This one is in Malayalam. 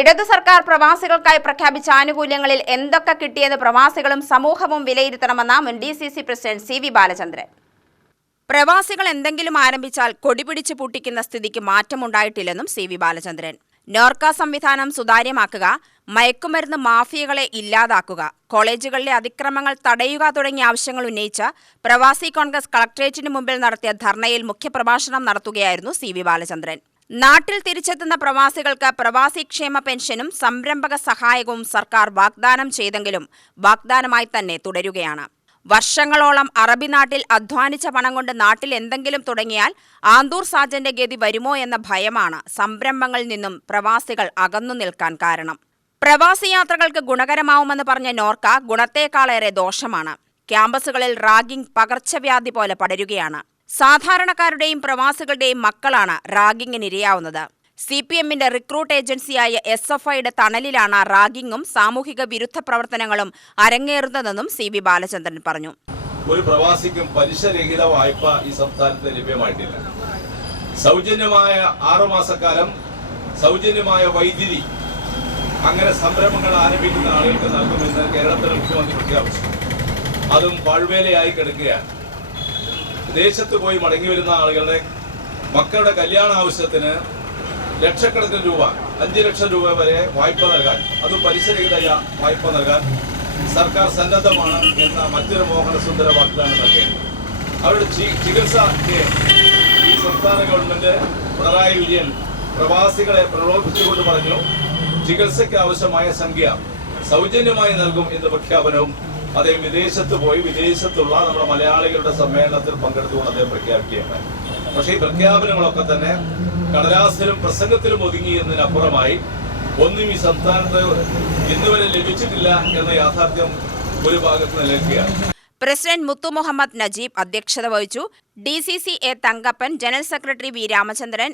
ഇടതു സർക്കാർ പ്രവാസികൾക്കായി പ്രഖ്യാപിച്ച ആനുകൂല്യങ്ങളിൽ എന്തൊക്കെ കിട്ടിയെന്ന് പ്രവാസികളും സമൂഹവും വിലയിരുത്തണമെന്ന് മുൻ DCC പ്രസിഡന്റ് CV ബാലചന്ദ്രൻ. പ്രവാസികൾ എന്തെങ്കിലും ആരംഭിച്ചാൽ കൊടിപിടിച്ച് പൂട്ടിക്കുന്ന സ്ഥിതിക്ക് മാറ്റമുണ്ടായിട്ടില്ലെന്നും CV ബാലചന്ദ്രൻ. നോർക്ക സംവിധാനം സുതാര്യമാക്കുക, മയക്കുമരുന്ന് മാഫിയകളെ ഇല്ലാതാക്കുക, കോളേജുകളിലെ അതിക്രമങ്ങൾ തടയുക തുടങ്ങിയ ആവശ്യങ്ങൾ ഉന്നയിച്ച് പ്രവാസി കോൺഗ്രസ് കളക്ടറേറ്റിന് മുമ്പിൽ നടത്തിയ ധർണയിൽ മുഖ്യപ്രഭാഷണം നടത്തുകയായിരുന്നു CV ബാലചന്ദ്രൻ. നാട്ടിൽ തിരിച്ചെത്തുന്ന പ്രവാസികൾക്ക് പ്രവാസി ക്ഷേമ പെൻഷനും സംരംഭക സഹായകവും സർക്കാർ വാഗ്ദാനം ചെയ്തെങ്കിലും വാഗ്ദാനമായി തന്നെ തുടരുകയാണ്. വർഷങ്ങളോളം അറബി നാട്ടിൽ അധ്വാനിച്ച പണം കൊണ്ട് നാട്ടിൽ എന്തെങ്കിലും തുടങ്ങിയാൽ ആന്തൂർ സാജന്റെ ഗതി വരുമോ എന്ന ഭയമാണ് സംരംഭങ്ങളിൽ നിന്നും പ്രവാസികൾ അകന്നു നിൽക്കാൻ കാരണം. പ്രവാസി യാത്രകൾക്ക് ഗുണകരമാവുമെന്ന് പറഞ്ഞ നോർക്ക ഗുണത്തേക്കാളേറെ ദോഷമാണ്. ക്യാമ്പസുകളിൽ റാഗിംഗ് പകർച്ചവ്യാധി പോലെ പടരുകയാണ്. സാധാരണക്കാരുടെയും പ്രവാസികളുടെയും മക്കളാണ് റാഗിങ്ങിനിരയാവുന്നത്. CPMന്റെ റിക്രൂട്ട് ഏജൻസിയായ SFIയുടെ തണലിലാണ് റാഗിങ്ങും സാമൂഹിക വിരുദ്ധ പ്രവർത്തനങ്ങളും അരങ്ങേറുന്നതെന്നും CV ബാലചന്ദ്രൻ പറഞ്ഞു. ഒരു പ്രവാസിക്കും പലിശരഹിത വായ്പ ഈ സംസ്ഥാനത്ത് ലഭ്യമായിട്ടില്ല. സൗജന്യമായ 6 മാസക്കാലം സൗജന്യമായ വൈദ്യുതി അങ്ങനെ സംരംഭങ്ങൾ ആരംഭിക്കുന്ന ആളുകൾക്ക് നൽകുമെന്ന് കേരളത്തിലെ മുഖ്യമന്ത്രി പ്രഖ്യാപിച്ചു. അതും പാഴ്വേലയായി കിടക്കുകയാണ്. ദേശത്ത് പോയി മടങ്ങി വരുന്ന ആളുകളുടെ മക്കളുടെ കല്യാണ ആവശ്യത്തിന് ലക്ഷക്കണക്കിന് രൂപ, 5 ലക്ഷം രൂപ വരെ വായ്പ നൽകാൻ, അതും പലിശരഹിത വായ്പ നൽകാൻ സർക്കാർ സന്നദ്ധമാണ് എന്ന മറ്റൊരു മോഹനസുന്ദര വാഗ്ദാനം നൽകിയത്. അവരുടെ ചികിത്സയ്ക്ക് ഈ സംസ്ഥാന ഗവൺമെന്റ് പിണറായി വിജയൻ പ്രവാസികളെ പ്രലോഭിപ്പിച്ചുകൊണ്ട് പറഞ്ഞു, ചികിത്സയ്ക്ക് ആവശ്യമായ സംഖ്യ സൗജന്യമായി നൽകും എന്ന പ്രഖ്യാപനവും അദ്ദേഹം വിദേശത്ത് പോയി വിദേശത്തുള്ള നമ്മുടെ മലയാളികളുടെ സമ്മേളനത്തിൽ പങ്കെടുത്തുകൊണ്ട് അദ്ദേഹം പ്രഖ്യാപിക്കുകയുണ്ടായി. പക്ഷേ ഈ പ്രഖ്യാപനങ്ങളൊക്കെ തന്നെ കടലാസിലും പ്രസംഗത്തിലും ഒതുങ്ങി എന്നതിനപ്പുറമായി ഒന്നും ഈ സംസ്ഥാനത്ത് ഇന്നുവരെ ലഭിച്ചിട്ടില്ല എന്ന യാഥാർത്ഥ്യം ഒരു ഭാഗത്ത് നിലനിൽക്കുകയാണ്. പ്രസിഡന്റ് മുത്തു മുഹമ്മദ് നജീബ് അധ്യക്ഷത വഹിച്ചു. DCC A Thankappan, general secretary V Ramachandran,